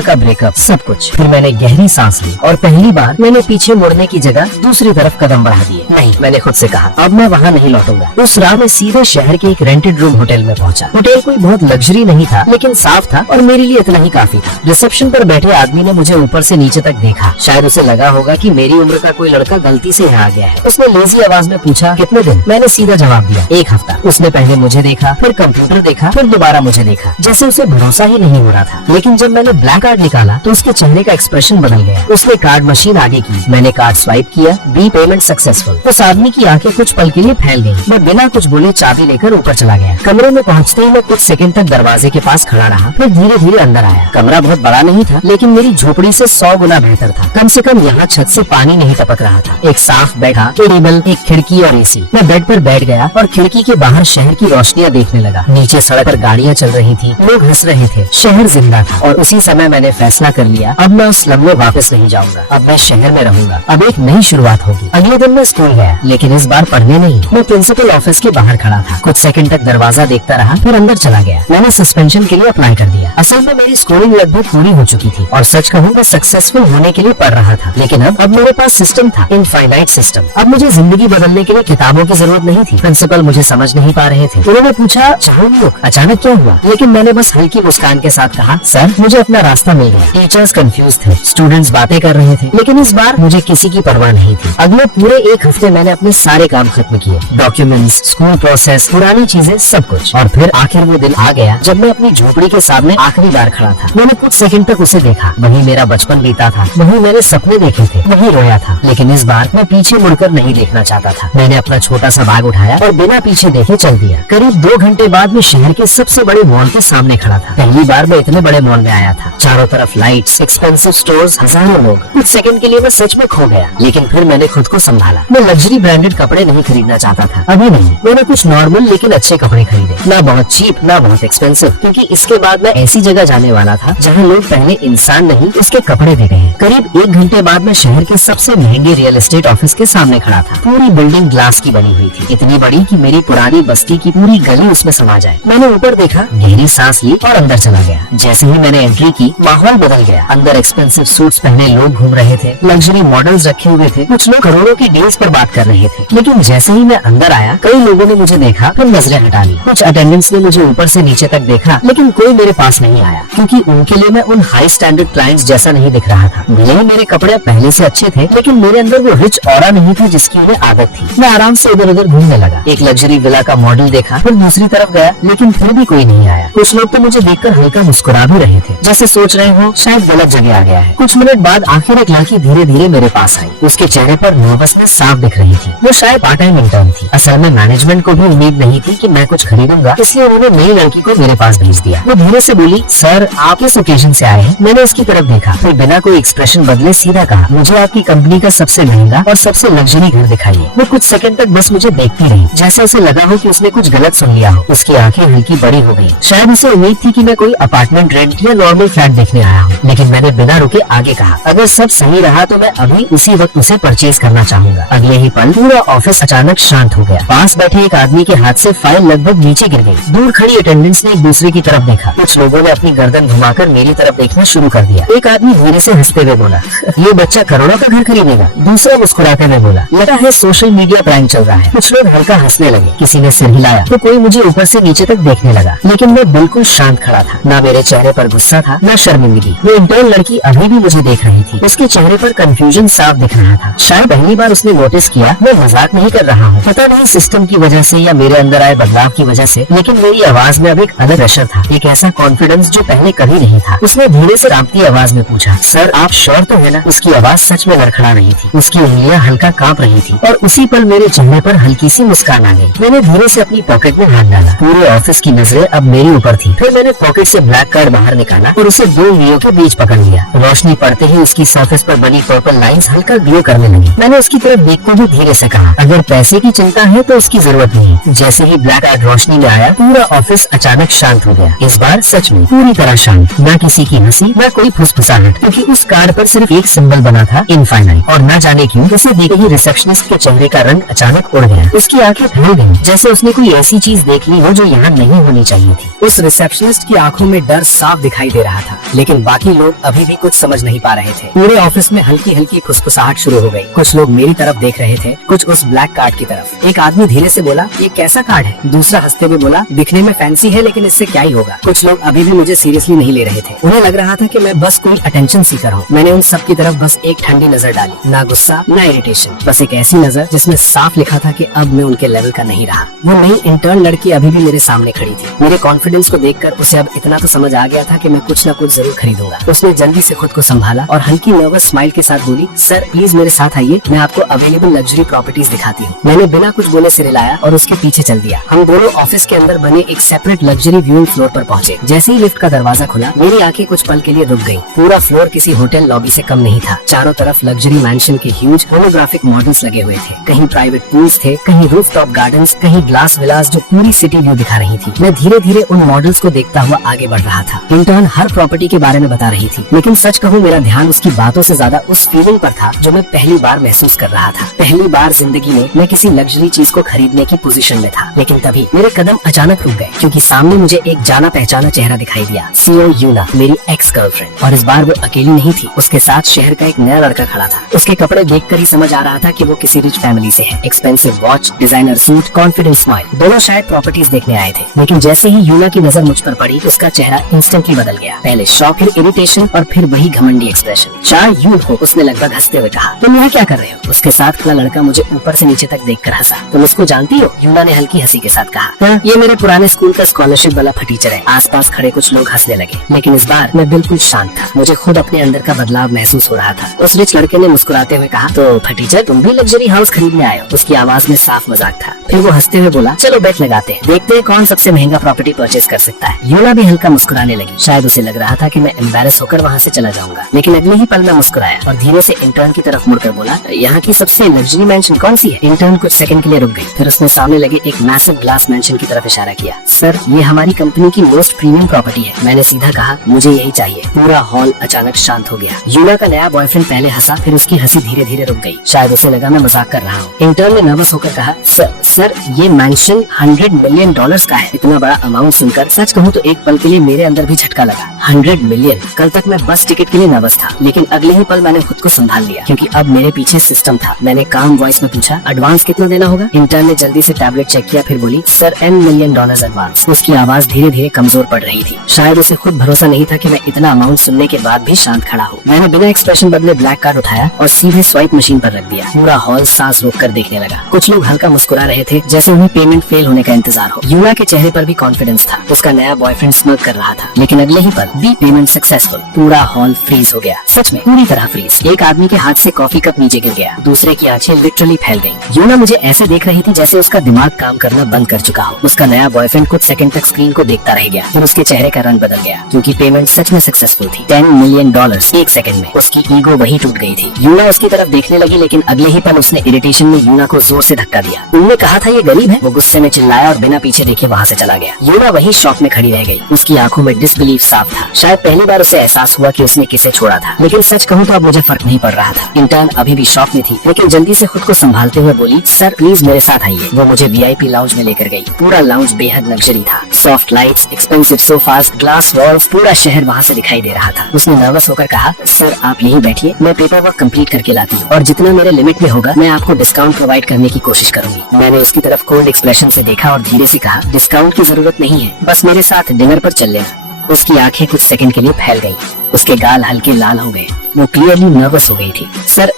का ब्रेकअप, सब कुछ। फिर मैंने गहरी सांस ली और पहली बार मैंने पीछे मुड़ने की जगह दूसरी तरफ कदम बढ़ा दिए। नहीं, मैंने खुद से कहा अब मैं वहाँ नहीं लौटूंगा। उस राह में सीधे शहर के एक रेंटेड रूम होटल में पहुंचा। होटल कोई बहुत लग्जरी नहीं था, लेकिन साफ था और मेरे लिए इतना ही काफी था। रिसेप्शन पर बैठे आदमी ने मुझे ऊपर से नीचे तक देखा। शायद उसे लगा होगा कि मेरी उम्र का कोई लड़का गलती से यहाँ आ गया है। उसने लेजी आवाज में पूछा कितने दिन। मैंने सीधा जवाब दिया 1 हफ्ता। उसने पहले मुझे देखा, फिर कंप्यूटर देखा, फिर दोबारा मुझे देखा, जैसे उसे भरोसा ही नहीं हो रहा था। लेकिन जब मैंने ब्लैक कार्ड निकाला तो उसके चेहरे का एक्सप्रेशन बदल गया। उसने कार्ड मशीन आगे की, मैंने कार्ड स्वाइप किया, बी पेमेंट सक्सेसफुल। उस आदमी की आंखें कुछ पल के लिए फैल गयी। मैं बिना कुछ बोले चाबी लेकर ऊपर चला गया। कमरे में पहुँचते ही मैं कुछ सेकंड तक दरवाजे के पास खड़ा रहा, फिर धीरे धीरे अंदर आया। कमरा बहुत बड़ा नहीं था, लेकिन मेरी झोपड़ी से 100 गुना बेहतर था। कम से कम यहाँ छत से पानी नहीं टपक रहा था। एक साफ बेड था, टेबल, एक खिड़की और एसी। मैं बेड पर बैठ गया और खिड़की के बाहर शहर की रोशनियाँ देखने लगा। नीचे सड़क पर गाड़ियाँ चल रही थी, लोग हंस रहे थे, शहर जिंदा था। और उसी समय मैंने फैसला कर लिया अब मैं उस स्लम में वापस नहीं जाऊंगा। अब मैं शहर में रहूंगा। अब एक नई शुरुआत होगी। अगले दिन मैं स्कूल गया, लेकिन इस बार पढ़ने नहीं। मैं प्रिंसिपल ऑफिस के बाहर खड़ा था। कुछ सेकंड तक दरवाजा देखता रहा, फिर अंदर चला गया। मैंने सस्पेंशन के लिए अप्लाई कर दिया। असल में मेरी स्कूलिंग लगभग पूरी हो चुकी थी और सच कहूँ मैं सक्सेसफुल होने के लिए पढ़ रहा था। लेकिन अब मेरे पास सिस्टम था, इनफाइनाइट सिस्टम। अब मुझे जिंदगी बदलने के लिए किताबों की जरूरत नहीं थी। प्रिंसिपल मुझे समझ नहीं पा रहे थे। उन्होंने पूछा चाहो अचानक क्या हुआ, लेकिन मैंने बस हल्की मुस्कान के साथ कहा सर मुझे अपना रास्ता मिल गया। टीचर्स कंफ्यूज थे, स्टूडेंट्स बातें कर रहे थे, लेकिन इस बार मुझे किसी की परवाह नहीं थी। अगले पूरे 1 हफ्ते मैंने अपने सारे काम खत्म किए, डॉक्यूमेंट्स, स्कूल प्रोसेस, पुरानी चीजें, सब कुछ। और फिर आखिर वो दिन आ गया जब मैं अपनी झोपड़ी के सामने आखिरी बार खड़ा था। मैंने कुछ सेकंड तक उसे देखा। वही मेरा बचपन बीता था, वही मैंने सपने देखे थे, वही रोया था। लेकिन इस बार मैं पीछे मुड़कर नहीं देखना चाहता था। मैंने अपना छोटा सा बैग उठाया और बिना पीछे देखे चल दिया। करीब 2 घंटे बाद मैं शहर के सबसे बड़े मॉल के सामने खड़ा था। पहली बार मैं इतने बड़े मॉल में आया था। चारों तरफ लाइट्स, एक्सपेंसिव स्टोर्स, हजारों लोग। कुछ सेकंड के लिए मैं सच में खो गया, लेकिन फिर मैंने खुद को संभाला। मैं लग्जरी ब्रांडेड कपड़े नहीं खरीदना चाहता था, अभी नहीं। मैंने कुछ नॉर्मल लेकिन अच्छे कपड़े खरीदे, ना बहुत चीप ना बहुत एक्सपेंसिव, क्योंकि इसके बाद मैं ऐसी जगह जाने वाला था जहाँ लोग पहले इंसान नहीं उसके कपड़े दे रहे हैं। करीब 1 घंटे बाद मैं शहर के सबसे महंगे रियल एस्टेट ऑफिस के सामने खड़ा था। पूरी बिल्डिंग ग्लास की बनी हुई थी, इतनी बड़ी कि मेरी पुरानी बस्ती की पूरी गली उसमें समा जाए। मैंने ऊपर देखा, गहरी सांस ली और अंदर चला गया। जैसे ही मैंने एंट्री की, माहौल बदल गया। अंदर एक्सपेंसिव सूट्स पहने लोग घूम रहे थे, लग्जरी मॉडल्स रखे हुए थे, कुछ लोग करोड़ों की डील्स पर बात कर रहे थे। लेकिन जैसे ही मैं अंदर आया, कई लोगों ने मुझे देखा, फिर नजरें हटा ली। कुछ अटेंडेंट्स ने मुझे ऊपर से नीचे तक देखा, लेकिन कोई मेरे पास नहीं आया, क्योंकि उनके लिए मैं उन हाई स्टैंडर्ड क्लाइंट्स जैसा नहीं दिख रहा था। भले ही मेरे कपड़े पहले से अच्छे थे, लेकिन मेरे अंदर वो रिच ऑरा नहीं था जिसकी उन्हें आदत थी। मैं आराम से इधर उधर घूमने लगा। एक लग्जरी विला का मॉडल देखा, फिर दूसरी तरफ गया, लेकिन फिर भी कोई नहीं आया। कुछ लोग तो मुझे देखकर हल्का मुस्कुरा भी रहे थे, जैसे सोच रहे हो शायद गलत जगह आ गया है। कुछ मिनट बाद आखिर एक लड़की धीरे धीरे मेरे पास आई। उसके चेहरे पर नर्वसनेस साफ दिख रही थी। वो शायद पार्ट टाइम इंटर्न थी। असल में मैनेजमेंट को भी उम्मीद नहीं थी कि मैं कुछ खरीदूंगा, इसलिए उन्होंने नई लड़की को मेरे पास भेज दिया। वो धीरे से बोली, सर आप किस ओकेजन से आए हैं? मैंने उसकी तरफ देखा, फिर बिना कोई एक्सप्रेशन बदले सीधा कहा, मुझे आपकी कंपनी का सबसे महंगा और सबसे लग्जरी घर दिखाइए। वो कुछ सेकंड तक बस मुझे देखती रही, जैसे उसे लगा हो कि उसने कुछ गलत सुन लिया हो। उसकी आंखें हल्की बड़ी हो गई। शायद उसे उम्मीद थी कि मैं कोई अपार्टमेंट रेंट या नॉर्मल फ्लैट देखने आया हूँ। लेकिन मैंने बिना रुके आगे कहा, अगर सब सही रहा तो मैं अभी उसी वक्त उसे परचेज करना चाहूंगा। अगले ही पल पूरा ऑफिस अचानक शांत हो गया। पास बैठे एक आदमी के हाथ से फाइल लगभग नीचे गिर गई। दूर खड़ी अटेंडेंट्स ने एक दूसरे की तरफ देखा। कुछ लोगों ने अपनी गर्दन घुमाकर मेरी तरफ देखना शुरू कर दिया। एक आदमी धीरे से हंसते हुए बोला, ये बच्चा करोड़ों का घर खरीदेगा। दूसरा मुस्कुराते हुए बोला, लगा है सोशल मीडिया प्रैंक चल रहा है। कुछ लोग हल्का हंसने लगे। किसी ने सिर हिलाया तो कोई मुझे ऊपर से नीचे तक देखने लगा, लेकिन मैं बिल्कुल शांत खड़ा था। ना मेरे चेहरे पर गुस्सा था, ना शर्मिंदगी। वो इंटर्न लड़की अभी भी मुझे देख रही थी। उसके चेहरे पर कंफ्यूजन साफ दिख रहा था। शायद पहली बार उसने नोटिस किया मैं मजाक नहीं कर रहा हूँ। पता नहीं सिस्टम की वजह से या मेरे अंदर आए बदलाव की वजह से, लेकिन मेरी आवाज में अब एक अलग प्रेशर था, एक ऐसा कॉन्फिडेंस जो पहले कभी नहीं था। उसने धीरे से कांपती आवाज में पूछा, सर आप श्योर तो है ना? उसकी आवाज सच में लड़खड़ा रही थी। उसकी उंगलियां हल्का कांप रही थी और उसी पल मेरे चेहरे पर हल्की सी मुस्कान आ गई। मैंने धीरे से अपनी पॉकेट में हाथ डाला। पूरे ऑफिस की नजरें अब मेरी ऊपर थी। फिर मैंने पॉकेट से ब्लैक कार्ड बाहर निकाला और उसे 2 वीओ के बीच पकड़ लिया। रोशनी पड़ते ही उसकी सरफेस पर बनी पर्पल लाइंस हल्का ग्लो करने लगी। मैंने उसकी तरफ देखते हुए धीरे से कहा, अगर पैसे की चिंता है तो उसकी जरूरत नहीं। जैसे ही ब्लैक कार्ड रोशनी में आया, पूरा ऑफिस अचानक शांत हो गया। इस बार सच में पूरी तरह शांत। न किसी की हंसी, न कोई फुसफुसाहट, क्योंकि उस कार्ड कार्ड पर सिर्फ एक सिंबल बना था, इनफाइनाइट। और न जाने क्यों उसे देख ही रिसेप्शनिस्ट के चेहरे का रंग अचानक उड़ गया। उसकी आंखें फैल गईं, जैसे उसने कोई ऐसी चीज देख ली हो जो यहाँ नहीं होनी चाहिए थी। उस रिसेप्शनिस्ट की आंखों में डर साफ दिखाई दे रहा था, लेकिन बाकी लोग अभी भी कुछ समझ नहीं पा रहे थे। पूरे ऑफिस में हल्की हल्की खुसखुसाहट शुरू हो गई। कुछ लोग मेरी तरफ देख रहे थे, कुछ उस ब्लैक कार्ड की तरफ। एक आदमी धीरे से बोला, ये कैसा कार्ड है? दूसरा हंसते हुए बोला, दिखने में फैंसी है लेकिन इससे क्या ही होगा। कुछ लोग अभी भी मुझे सीरियसली नहीं ले रहे थे। उन्हें लग रहा था कि मैं बस कोई अटेंशन सीकर हूँ। मैंने उन सब की तरफ बस एक ठंडी नजर डाली, ना गुस्सा ना इरिटेशन, बस एक ऐसी नजर जिसमें साफ लिखा था कि अब मैं उनके लेवल का नहीं रहा। वो नई इंटर्न लड़की अभी भी मेरे सामने खड़ी थी। मेरे कॉन्फिडेंस को देखकर उसे अब इतना तो समझ आ गया था कि मैं कुछ न कुछ जरूर खरीदूंगा। उसने जल्दी से खुद को संभाला और हल्की नर्वस स्माइल के साथ बोली, सर प्लीज मेरे साथ आइए, मैं आपको अवेलेबल लग्जरी प्रॉपर्टीज दिखाती हूँ। मैंने बिना कुछ बोले सिर हिलाया और उसके पीछे चल दिया। हम दोनों ऑफिस के अंदर बने एक सेपरेट लग्जरी व्यूइंग फ्लोर पर पहुंचे। जैसे ही लिफ्ट का दरवाजा खुला, मेरी आंखें कुछ पल के लिए रुक गईं। पूरा फ्लोर किसी होटल लॉबी से कम नहीं था। चारों तरफ लग्जरी मैंशन के ह्यूज होलोग्राफिक मॉडल्स लगे हुए थे। कहीं प्राइवेट पूल्स थे, कहीं रूफटॉप गार्डन्स, कहीं ग्लास विलास जो पूरी सिटी व्यू दिखा रही थी। मैं धीरे धीरे उन मॉडल्स को देखता हुआ आगे बढ़ रहा था। इंटर्न हर प्रॉपर्टी के बारे में बता रही थी, लेकिन सच कहूँ मेरा ध्यान उसकी बातों से ज्यादा उस फीलिंग पर था जो मैं पहली बार महसूस कर रहा था। पहली बार जिंदगी में मैं किसी लग्जरी चीज को खरीदने की पोजीशन में था। लेकिन तभी मेरे कदम अचानक रुक गए, क्योंकि सामने मुझे एक जाना पहचाना चेहरा दिखाई दिया। सीओ यूना, मेरी एक्स गर्लफ्रेंड। और इस बार वो अकेली नहीं थी, उसके साथ शहर का एक नया लड़का खड़ा था। उसके कपड़े देखकर ही समझ आ रहा था कि वो किसी रिच फैमिली से है। Expensive watch, designer suit, confident smile, दोनों शायद प्रॉपर्टीज देखने आए थे। लेकिन जैसे ही यूना की नजर मुझ पर पड़ी, उसका चेहरा इंस्टेंटली बदल गया। पहले शॉक, फिर इरिटेशन और फिर वही घमंडी एक्सप्रेशन। चार यूथ हो, उसने लगभग हंसते हुए कहा, तुम यहाँ क्या कर रहे हो? उसके साथ खड़ा लड़का मुझे ऊपर से नीचे तक देखकर हंसा। तुम इसको जानती हो? यूना ने हल्की हंसी के साथ कहा, हाँ, ये मेरे पुराने स्कूल का स्कॉलरशिप वाला फटीचर है। आसपास खड़े कुछ लोग हंसने लगे, लेकिन इस बार मैं बिल्कुल शांत था। मुझे खुद अपने अंदर का बदलाव महसूस हो रहा था। उस रिच लड़के ने मुस्कुराते हुए कहा, तो फटीचर तुम भी लग्जरी हाउस खरीदने आए हो? उसकी आवाज में साफ मजाक था। फिर वो हंसते हुए बोला, चलो बेट लगाते हैं, देखते हैं कौन सबसे महंगा प्रॉपर्टी परचेज कर सकता है। यूना भी हल्का मुस्कुराने लगी। शायद उसे लग रहा था कि मैं एम्बैरेस होकर वहाँ से चला जाऊंगा, लेकिन अगले ही पल मैं मुस्कुराया और धीरे से इंटर्न की तरफ मुड़कर बोला, यहाँ की सबसे लग्जरी मैंशन कौन सी है? इंटर्न कुछ सेकंड के लिए रुक गई, फिर उसने सामने लगे एक मैसिव ग्लास मैंशन की तरफ इशारा किया। सर, ये हमारी कंपनी की मोस्ट प्रीमियम प्रॉपर्टी है। मैंने सीधा कहा, मुझे यही चाहिए। पूरा हॉल अचानक शांत हो गया। यूना का नया बॉयफ्रेंड पहले हंसा, फिर उसकी हंसी धीरे धीरे रुक गई। शायद उसे लगा मैं मजाक कर रहा हूँ। इंटर्न ने नर्वस होकर कहा, सर ये मैंशन $100 मिलियन का है। इतना बड़ा अमाउंट सुनकर सच कहूँ तो एक पल के लिए मेरे अंदर भी झटका लगा। 100 मिलियन! कल तक मैं बस टिकट के लिए नर्वस था, लेकिन अगले ही पल मैंने खुद को संभाल लिया, क्योंकि अब मेरे पीछे सिस्टम था। मैंने काम वॉइस में पूछा, एडवांस कितना देना होगा? इंटर्न ने जल्दी से टैबलेट चेक किया, फिर बोली, सर $10 मिलियन एडवांस। उसकी आवाज धीरे धीरे कमजोर पड़ रही थी। शायद उसे खुद भरोसा नहीं था कि मैं इतना अमाउंट सुनने के बाद भी शांत खड़ा हूँ। मैंने बिना एक्सप्रेशन बदले ब्लैक कार्ड उठाया और सीधे स्वाइप मशीन पर रख दिया। पूरा हॉल सांस रोककर देखने लगा। कुछ लोग हल्का मुस्कुरा रहे थे, जैसे उन्हें पेमेंट फेल होने का इंतजार हो। यूना के चेहरे पर भी कॉन्फिडेंस था। उसका नया बॉयफ्रेंड स्मर्क कर रहा था, लेकिन अगले ही पल दी पेमेंट सक्सेसफुल। पूरा हॉल फ्रीज हो गया, सच में पूरी तरह फ्रीज। एक आदमी के हाथ से कॉफी कप नीचे गिर गया, दूसरे की आंखें लिटरली फैल गईं। यूना मुझे ऐसे देख रही थी जैसे उसका दिमाग काम करना बंद कर चुका हो। उसका नया बॉयफ्रेंड कुछ सेकंड तक स्क्रीन को देखता रह गया, फिर उसके चेहरे का रंग बदल गया, क्योंकि पेमेंट सच में सक्सेसफुल थी। $10 मिलियन एक सेकंड में। उसकी ईगो वही टूट गई थी। यूना उसकी तरफ देखने लगी, लेकिन अगले ही पल उसने इरिटेशन में यूना को जोर से धक्का दिया। तुमने कहा था ये गरीब है? वो गुस्से में चिल्लाया और बिना पीछे देखे वहाँ से चला गया। यूना वही शॉक में खड़ी रह गई। उसकी आंखों में डिसबिलीफ साफ था। शायद पहली बार उसे एहसास हुआ कि उसने किसे छोड़ा था। लेकिन सच कहूँ तो अब मुझे फर्क नहीं पड़ रहा था। इंटर्न अभी भी शॉक में थी, लेकिन जल्दी से खुद को संभालते हुए बोली, सर प्लीज मेरे साथ आइए। वो मुझे VIP लाउंज में लेकर गई। पूरा लाउंज बेहद लग्जरी था। Soft lights, expensive sofas, glass walls, पूरा शहर वहाँ से दिखाई दे रहा था। उसने नर्वस होकर कहा, सर आप यहीं बैठिए, मैं पेपर वर्क कंप्लीट करके लाती हूँ, और जितना मेरे लिमिट में होगा मैं आपको डिस्काउंट प्रोवाइड करने की कोशिश करूंगी। मैंने उसकी तरफ कोल्ड एक्सप्रेशन से देखा और धीरे से कहा, डिस्काउंट की जरूरत नहीं है, बस मेरे साथ डिनर पर चल लेना। उसकी आंखें कुछ सेकंड के लिए फैल गईं। उसके गाल हल्के लाल हो गए। वो क्लियरली नर्वस हो गई थी। सर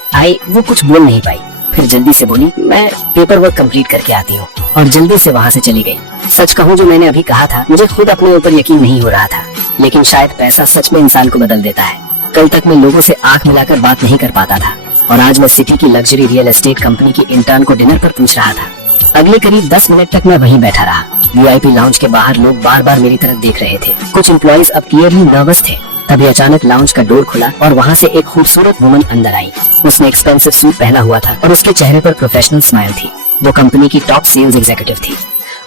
वो कुछ बोल नहीं पाई, फिर जल्दी से बोली, मैं पेपर वर्क कंप्लीट करके आती हूँ, और जल्दी से वहाँ से चली गई। सच कहूँ जो मैंने अभी कहा था, मुझे खुद अपने ऊपर यकीन नहीं हो रहा था, लेकिन शायद पैसा सच में इंसान को बदल देता है। कल तक मैं लोगों से आंख मिलाकर बात नहीं कर पाता था, और आज मैं सिटी की लग्जरी रियल एस्टेट कंपनी की इंटर्न को डिनर पर पूछ रहा था। अगले करीब 10 मिनट तक मैं वहीं बैठा रहा। VIP लाउंज के बाहर लोग बार बार मेरी तरफ देख रहे थे। कुछ एम्प्लॉइज अब क्लियरली नर्वस थे। तभी अचानक लाउंज का डोर खुला और वहाँ से एक खूबसूरत वुमन अंदर आई। उसने एक्सपेंसिव सूट पहना हुआ था और उसके चेहरे पर प्रोफेशनल स्माइल थी। वो कंपनी की टॉप सेल्स एग्जीक्यूटिव थी।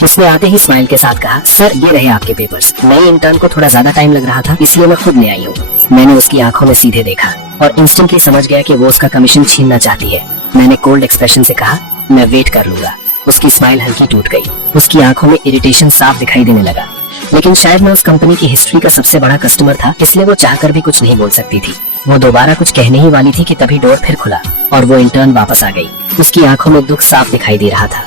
उसने आते ही स्माइल के साथ कहा, सर ये रहे आपके पेपर्स। नई इंटर्न को थोड़ा ज्यादा टाइम लग रहा था, इसलिए मैं खुद ले आई हूँ। मैंने उसकी आंखों में सीधे देखा और इंस्टेंटली समझ गया कि वो उसका कमीशन छीनना चाहती है। मैंने कोल्ड एक्सप्रेशन से कहा, मैं वेट कर लूंगा। उसकी स्माइल हल्की टूट गई, उसकी आंखों में इरिटेशन साफ दिखाई देने लगा। लेकिन शायद मैं उस कंपनी की हिस्ट्री का सबसे बड़ा कस्टमर था, इसलिए वो चाहकर भी कुछ नहीं बोल सकती थी। वो दोबारा कुछ कहने ही वाली थी कि तभी डोर फिर खुला और वो इंटर्न वापस आ गई। उसकी आंखों में दुख साफ दिखाई दे रहा था।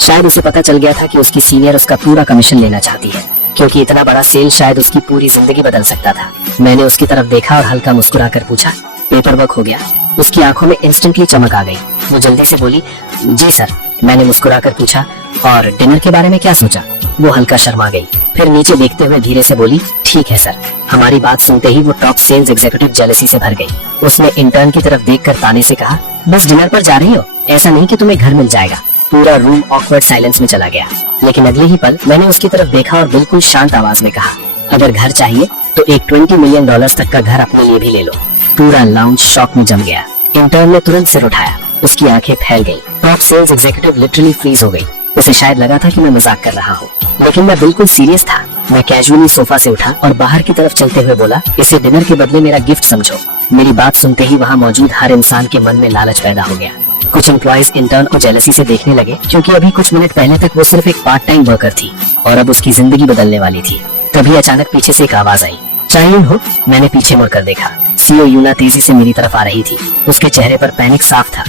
शायद उसे पता चल गया था कि उसकी सीनियर उसका पूरा कमीशन लेना चाहती है, क्योंकि इतना बड़ा सेल शायद उसकी पूरी जिंदगी बदल सकता था। मैंने उसकी तरफ देखा और हल्का मुस्कुराकर पूछा, पेपर वर्क हो गया? उसकी आंखों में इंस्टेंटली चमक आ गई। वो जल्दी से बोली, जी सर। मैंने मुस्कुराकर पूछा, और डिनर के बारे में क्या सोचा? वो हल्का शर्मा गई, फिर नीचे देखते हुए धीरे से बोली, ठीक है सर। हमारी बात सुनते ही वो टॉप सेल्स एग्जीक्यूटिव जेलसी से भर गई। उसने इंटर्न की तरफ देखकर ताने से कहा, बस डिनर पर जा रही हो? ऐसा नहीं कि तुम्हें घर मिल जाएगा। पूरा रूम ऑकवर्ड साइलेंस में चला गया, लेकिन अगले ही पल मैंने उसकी तरफ देखा और बिल्कुल शांत आवाज में कहा, अगर घर चाहिए तो एक $20 मिलियन तक का घर अपने लिए भी ले लो। पूरा लाउंज शॉक में जम गया। इंटर्न ने तुरंत सिर उठाया, उसकी आंखें फैल गई। Top sales executive literally freeze हो गई। उसे शायद लगा था कि मैं मजाक कर रहा हूँ, लेकिन मैं बिल्कुल सीरियस था। मैं कैजुअली सोफा से उठा और बाहर की तरफ चलते हुए बोला, इसे डिनर के बदले मेरा गिफ्ट समझो। मेरी बात सुनते ही वहाँ मौजूद हर इंसान के मन में लालच पैदा हो गया। कुछ एम्प्लॉइज इंटर्न को जेलसी से देखने लगे, क्योंकि अभी कुछ मिनट पहले तक वो सिर्फ एक पार्ट टाइम वर्कर थी और अब उसकी जिंदगी बदलने वाली थी। तभी अचानक पीछे से एक आवाज आई, चाहिए हो? मैंने पीछे मुड़कर देखा। सीईओ यूना तेजी से मेरी तरफ आ रही थी। उसके चेहरे पर पैनिक साफ था।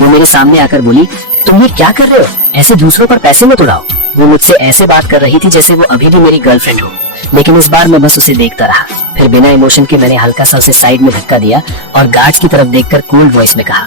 वो मेरे सामने आकर बोली, तुम ये क्या कर रहे हो? ऐसे दूसरों पर पैसे मत उड़ाओ। वो मुझसे ऐसे बात कर रही थी जैसे वो अभी भी मेरी गर्लफ्रेंड हो, लेकिन इस बार मैं बस उसे देखता रहा। फिर बिना इमोशन के मैंने हल्का सा उसे साइड में धक्का दिया और गार्ड्स की तरफ देखकर कूल वॉइस में कहा,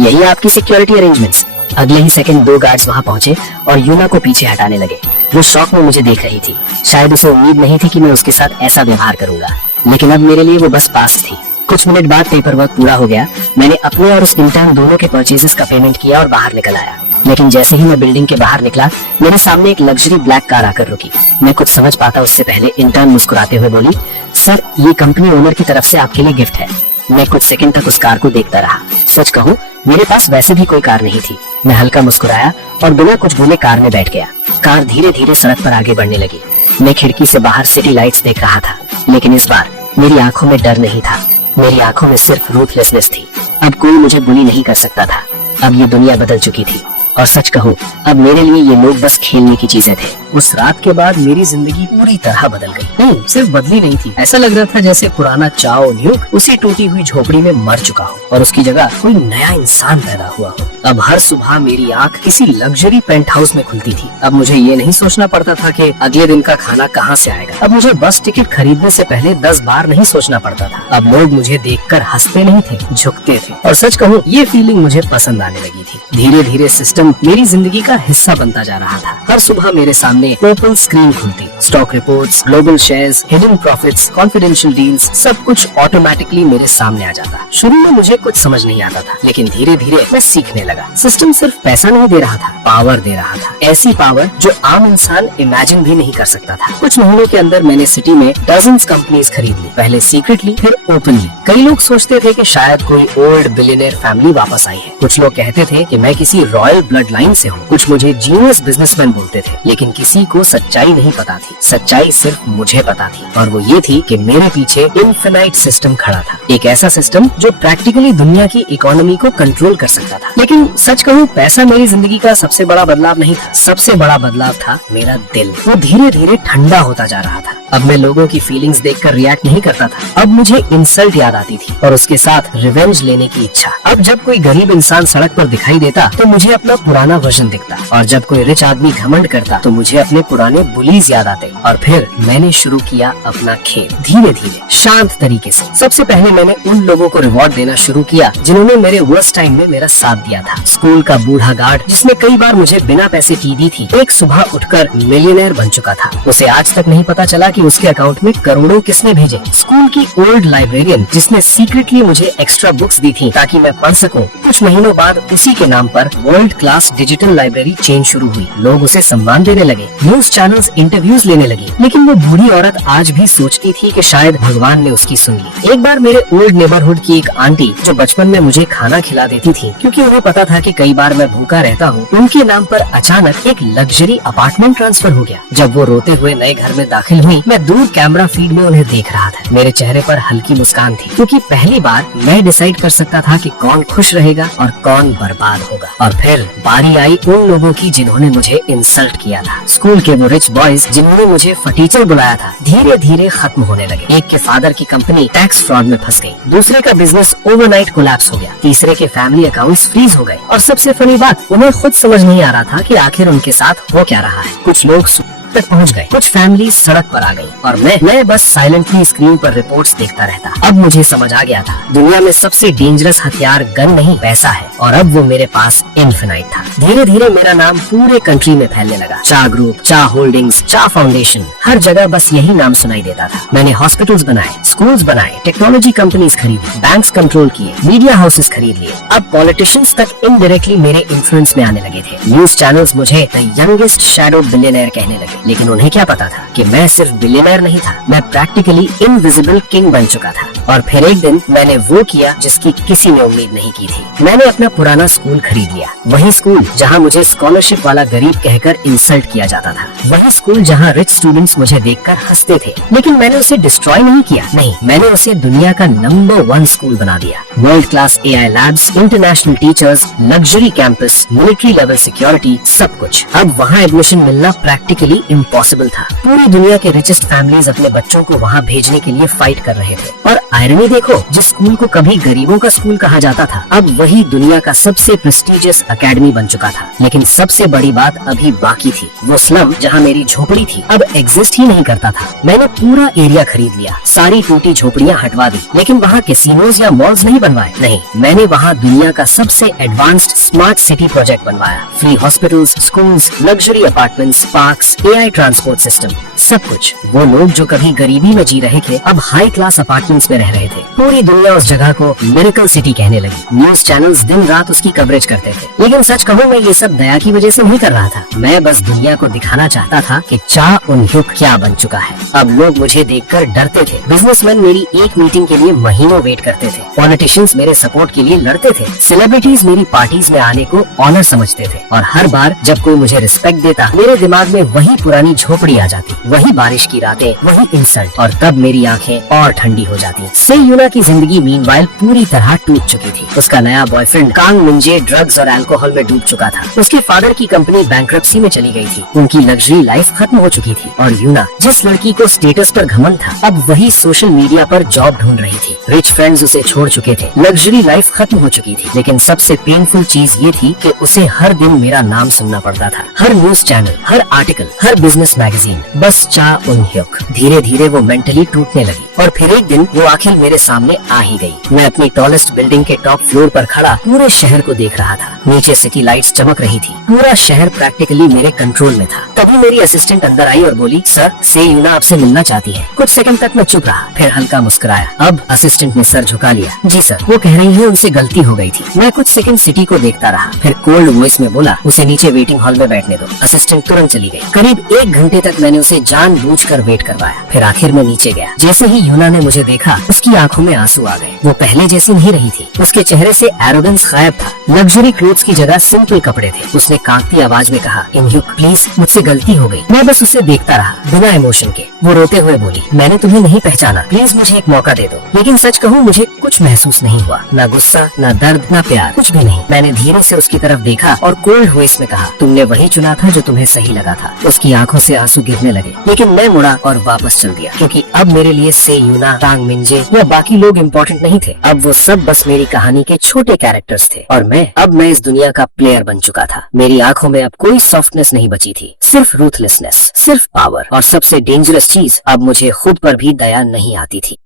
यही आपकी सिक्योरिटी अरेंजमेंट्स? अगले ही सेकंड 2 गार्ड्स वहाँ पहुंचे और यूना को पीछे हटाने लगे। वो शॉक में मुझे देख रही थी। शायद उसे उम्मीद नहीं थी कि मैं उसके साथ ऐसा व्यवहार करूंगा, लेकिन अब मेरे लिए वो बस पास थी। कुछ मिनट बाद पेपर वर्क पूरा हो गया। मैंने अपने और उस इंटर्न दोनों के परचेजेस का पेमेंट किया और बाहर निकल आया। लेकिन जैसे ही मैं बिल्डिंग के बाहर निकला, मेरे सामने एक लग्जरी ब्लैक कार आकर रुकी। मैं कुछ समझ पाता उससे पहले इंटर्न मुस्कुराते हुए बोली, सर ये कंपनी ओनर की तरफ से आपके लिए गिफ्ट है। मैं कुछ सेकंड तक उस कार को देखता रहा। सच कहूँ, मेरे पास वैसे भी कोई कार नहीं थी। मैं हल्का मुस्कुराया और बिना कुछ बोले कार में बैठ गया। कार धीरे धीरे सड़क पर आगे बढ़ने लगी। मैं खिड़की से बाहर सिटी लाइट्स देख रहा था, लेकिन इस बार मेरी आंखों में डर नहीं था। मेरी आंखों में सिर्फ रूथलेसनेस थी। अब कोई मुझे बुली नहीं कर सकता था। अब ये दुनिया बदल चुकी थी और सच कहूँ, अब मेरे लिए ये लोग बस खेलने की चीजें थे। उस रात के बाद मेरी जिंदगी पूरी तरह बदल गई। नहीं, सिर्फ बदली नहीं थी, ऐसा लग रहा था जैसे पुराना चाओ न्यूक उसी टूटी हुई झोपड़ी में मर चुका हो और उसकी जगह कोई नया इंसान पैदा हुआ हो। अब हर सुबह मेरी आंख किसी लग्जरी पेंट हाउस में खुलती थी। अब मुझे ये नहीं सोचना पड़ता था कि अगले दिन का खाना कहाँ से आएगा। अब मुझे बस टिकट खरीदने से पहले 10 बार नहीं सोचना पड़ता था। अब लोग मुझे देखकर हंसते नहीं थे, झुकते थे। और सच कहूँ, ये फीलिंग मुझे पसंद आने लगी थी। धीरे धीरे सिस्टम मेरी जिंदगी का हिस्सा बनता जा रहा था। हर सुबह मेरे सामने पर्पल स्क्रीन खुलती, stock reports, global shares, hidden profits, confidential deals, सब कुछ ऑटोमेटिकली मेरे सामने आ जाता। शुरू में मुझे कुछ समझ नहीं आता था, लेकिन धीरे धीरे मैं सीखने लगा। सिस्टम सिर्फ पैसा नहीं दे रहा था, पावर दे रहा था। ऐसी पावर जो आम इंसान इमेजिन भी नहीं कर सकता था। कुछ महीनों के अंदर मैंने सिटी में डजन्स कंपनीज खरीद ली, पहले सीक्रेटली फिर ओपनली। कई लोग सोचते थे कि शायद कोई ओल्ड बिलियनियर फैमिली वापस आई है। कुछ लोग कहते थे कि मैं किसी रॉयल ब्लड लाइन से हूँ। कुछ मुझे जीनियस बिजनेसमैन बोलते थे, लेकिन किसी को सच्चाई नहीं पता थी। सच्चाई सिर्फ मुझे पता थी, और वो ये थी कि मेरे पीछे इनफिनाइट सिस्टम खड़ा था। एक ऐसा सिस्टम जो प्रैक्टिकली दुनिया की इकोनॉमी को कंट्रोल कर सकता था। लेकिन सच कहूँ, पैसा मेरी जिंदगी का सबसे बड़ा बदलाव नहीं था। सबसे बड़ा बदलाव था मेरा दिल। वो धीरे धीरे ठंडा होता जा रहा था। अब मैं लोगों की फीलिंग्स देखकर रिएक्ट नहीं करता था। अब मुझे इंसल्ट याद आती थी और उसके साथ रिवेंज लेने की इच्छा। अब जब कोई गरीब इंसान सड़क पर दिखाई देता तो मुझे अपना पुराना वर्जन दिखता, और जब कोई रिच आदमी घमंड करता तो मुझे अपने पुराने बुलीज याद आते। और फिर मैंने शुरू किया अपना खेल, धीरे धीरे शांत तरीके से। सबसे पहले मैंने उन लोगों को रिवॉर्ड देना शुरू किया जिन्होंने मेरे वर्स्ट टाइम में मेरा साथ दिया था। स्कूल का बूढ़ा गार्ड जिसने कई बार मुझे बिना पैसे टी दी थी, एक सुबह उठकर मिलियनेयर बन चुका था। उसे आज तक नहीं पता चला कि उसके अकाउंट में करोड़ों किसने भेजे। स्कूल की ओल्ड लाइब्रेरियन जिसने सीक्रेटली मुझे एक्स्ट्रा बुक्स दी थी ताकि मैं पढ़ सकूं। कुछ महीनों बाद उसी के नाम पर world class digital library chain शुरू हुई। लोग उसे सम्मान देने लगे। न्यूज चैनल्स इंटरव्यूज लेने लगी, लेकिन वो बूढ़ी औरत आज भी सोचती थी कि शायद भगवान ने उसकी सुन ली। एक बार मेरे ओल्ड नेबरहुड की एक आंटी, जो बचपन में मुझे खाना खिला देती थी क्योंकि उन्हें पता था कि कई बार मैं भूखा रहता हूँ, उनके नाम पर अचानक एक लग्जरी अपार्टमेंट ट्रांसफर हो गया। जब वो रोते हुए नए घर में दाखिल हुई, मैं दूर कैमरा फीड में उन्हें देख रहा था। मेरे चेहरे पर हल्की मुस्कान थी क्योंकि पहली बार मैं डिसाइड कर सकता था कि कौन खुश रहेगा और कौन बर्बाद होगा। और फिर बारी आई उन लोगों की जिन्होंने मुझे इंसल्ट किया था। स्कूल के वो रिच बॉयज जिन्होंने मुझे फटीचर बुलाया था, धीरे धीरे खत्म होने लगे। एक के फादर की कंपनी टैक्स फ्रॉड में फंस गई, दूसरे का बिजनेस ओवरनाइट कोलैप्स हो गया, तीसरे के फैमिली अकाउंट्स फ्रीज हो गए। और सबसे फनी बात, उन्हें खुद समझ नहीं आ रहा था कि आखिर उनके साथ हो क्या रहा है। कुछ लोग तक पहुंच गए, कुछ फैमिली सड़क पर आ गई और मैं बस साइलेंटली स्क्रीन पर रिपोर्ट्स देखता रहता। अब मुझे समझ आ गया था, दुनिया में सबसे डेंजरस हथियार गन नहीं, पैसा है। और अब वो मेरे पास इन्फिनाइट था। धीरे धीरे मेरा नाम पूरे कंट्री में फैलने लगा। चा ग्रुप, चा होल्डिंग्स, चा फाउंडेशन, हर जगह बस यही नाम सुनाई देता था। मैंने हॉस्पिटल्स बनाए, स्कूल्स बनाए, टेक्नोलॉजी कंपनीज खरीदी, बैंक्स कंट्रोल किए, मीडिया हाउसेस खरीद लिए। अब पॉलिटिशियंस तक इनडायरेक्टली मेरे इन्फ्लुएंस में आने लगे थे। न्यूज चैनल्स मुझे द यंगेस्ट शैडो बिलियनेयर कहने लगे, लेकिन उन्हें क्या पता था कि मैं सिर्फ बिलियनेयर नहीं था, मैं प्रैक्टिकली इनविजिबल किंग बन चुका था। और फिर एक दिन मैंने वो किया जिसकी किसी ने उम्मीद नहीं की थी। मैंने अपना पुराना स्कूल खरीद लिया, वही स्कूल जहाँ मुझे स्कॉलरशिप वाला गरीब कहकर इंसल्ट किया जाता था, वही स्कूल जहाँ रिच स्टूडेंट्स मुझे देखकर हंसते थे। लेकिन मैंने उसे डिस्ट्रॉय नहीं किया, नहीं, मैंने उसे दुनिया का नंबर 1 स्कूल बना दिया। World class AI labs, international teachers, luxury campus, military level security, सब कुछ। अब वहाँ एडमिशन मिलना प्रैक्टिकली इम्पॉसिबल था। पूरी दुनिया के रिचेस्ट फैमिलीज अपने बच्चों को वहाँ भेजने के लिए फाइट कर रहे थे। और आयरनी देखो, जिस स्कूल को कभी गरीबों का स्कूल कहा जाता था, अब वही दुनिया का सबसे प्रेस्टिजियस एकेडमी बन चुका था। लेकिन सबसे बड़ी बात अभी बाकी थी। वो स्लम जहाँ मेरी झोपड़ी थी अब एग्जिस्ट ही नहीं करता था। मैंने पूरा एरिया खरीद लिया, सारी टूटी झोपड़ियाँ हटवा दी, लेकिन वहाँ कैसीनोज या मॉल्स नहीं बनवाए। नहीं, मैंने वहाँ दुनिया का सबसे एडवांस्ड स्मार्ट सिटी प्रोजेक्ट बनवाया। Free hospitals, schools, luxury apartments, parks, AI transport system, सब कुछ। वो लोग जो कभी गरीबी में जी रहे थे अब हाई क्लास अपार्टमेंट्स में रह रहे थे। पूरी दुनिया उस जगह को मिरेकल सिटी कहने लगी। न्यूज चैनल्स दिन रात उसकी कवरेज करते थे। लेकिन सच कहूँ, मैं ये सब दया की वजह से नहीं कर रहा था। मैं बस दुनिया को दिखाना चाहता था कि चा उन्युक क्या बन चुका है। अब लोग मुझे देखकर डरते थे, बिजनेसमैन मेरी एक मीटिंग के लिए महीनों वेट करते थे, पॉलिटिशियंस मेरे सपोर्ट के लिए लड़ते थे, सेलिब्रिटीज मेरी पार्टीज में आने को ऑनर समझते थे। और हर बार जब कोई मुझे रिस्पेक्ट देता, मेरे दिमाग में वही पुरानी झोपड़ी आ जाती, वही बारिश की रातें, वही इंसल्ट। और तब मेरी आंखें और ठंडी हो जाती। से यूना की जिंदगी मीनवाइल पूरी तरह टूट चुकी थी। उसका नया बॉयफ्रेंड कांग मिंजे ड्रग्स और अल्कोहल में डूब चुका था। उसके फादर की कंपनी बैंक्रप्सी में चली गई थी। उनकी लग्जरी लाइफ खत्म हो चुकी थी। और यूना, जिस लड़की को स्टेटस पर घमंड था, अब वही सोशल मीडिया पर जॉब ढूंढ रही थी। रिच फ्रेंड्स उसे छोड़ चुके थे, लग्जरी लाइफ खत्म हो चुकी थी। लेकिन सबसे पेनफुल चीज ये थी कि उसे हर दिन मेरा नाम सुनना पड़ता था। हर न्यूज चैनल, हर आर्टिकल, हर बिजनेस मैगजीन, बस चा उन्युक। धीरे धीरे वो मेंटली टूटने लगी। और फिर एक दिन वो आखिर मेरे सामने आ ही गई। मैं अपनी टॉलेस्ट बिल्डिंग के टॉप फ्लोर पर खड़ा पूरे शहर को देख रहा था। नीचे सिटी लाइट्स चमक रही थी, पूरा शहर प्रैक्टिकली मेरे कंट्रोल में था। तभी मेरी असिस्टेंट अंदर आई और बोली, सर, से यूना आपसे मिलना चाहती है। कुछ सेकंड तक मैं चुप रहा, फिर हल्का मुस्कुराया। अब असिस्टेंट ने सर झुका लिया। जी सर, वो कह रही है उनसे गलती हो गई थी। मैं कुछ सेकंड सिटी को देखता रहा, फिर कोल्ड वॉइस में बोला, उसे नीचे वेटिंग हॉल में बैठने दो। असिस्टेंट तुरंत चली गई। करीब 1 घंटे तक मैंने उसे जानबूझकर वेट करवाया। फिर आखिर में नीचे गया। जैसे ही यूना ने मुझे देखा, उसकी आंखों में आंसू आ गए। वो पहले जैसी नहीं रही थी। उसके चेहरे से एरोगेंस गायब था। लग्जरी क्लोथ्स की जगह सिंपल कपड़े थे। उसने कांपती आवाज में कहा, इन्युक प्लीज, मुझसे गलती हो गई। मैं बस उसे देखता रहा बिना इमोशन के। वो रोते हुए बोली, मैंने तुम्हें नहीं पहचाना, प्लीज मुझे एक मौका दे दो। लेकिन सच कहूँ, मुझे कुछ महसूस नहीं हुआ, ना गुस्सा, ना दर्द, ना प्यार, कुछ भी नहीं। मैंने धीरे से उसकी तरफ देखा और कोल्ड वॉइस में कहा, तुमने वही चुना था जो तुम्हें सही लगा था। उसकी आंखों से आंसू गिरने लगे, लेकिन मैं मुड़ा और वापस चल दिया, क्योंकि अब मेरे लिए से यूना, कांग मिंजे या बाकी लोग इम्पोर्टेंट नहीं थे। अब वो सब बस मेरी कहानी के छोटे कैरेक्टर्स थे। और मैं इस दुनिया का प्लेयर बन चुका था। मेरी आंखों में अब कोई सॉफ्टनेस नहीं बची थी, सिर्फ रूथलेसनेस, सिर्फ पावर। और सबसे डेंजरस चीज, अब मुझे खुद पर भी दया नहीं आती थी।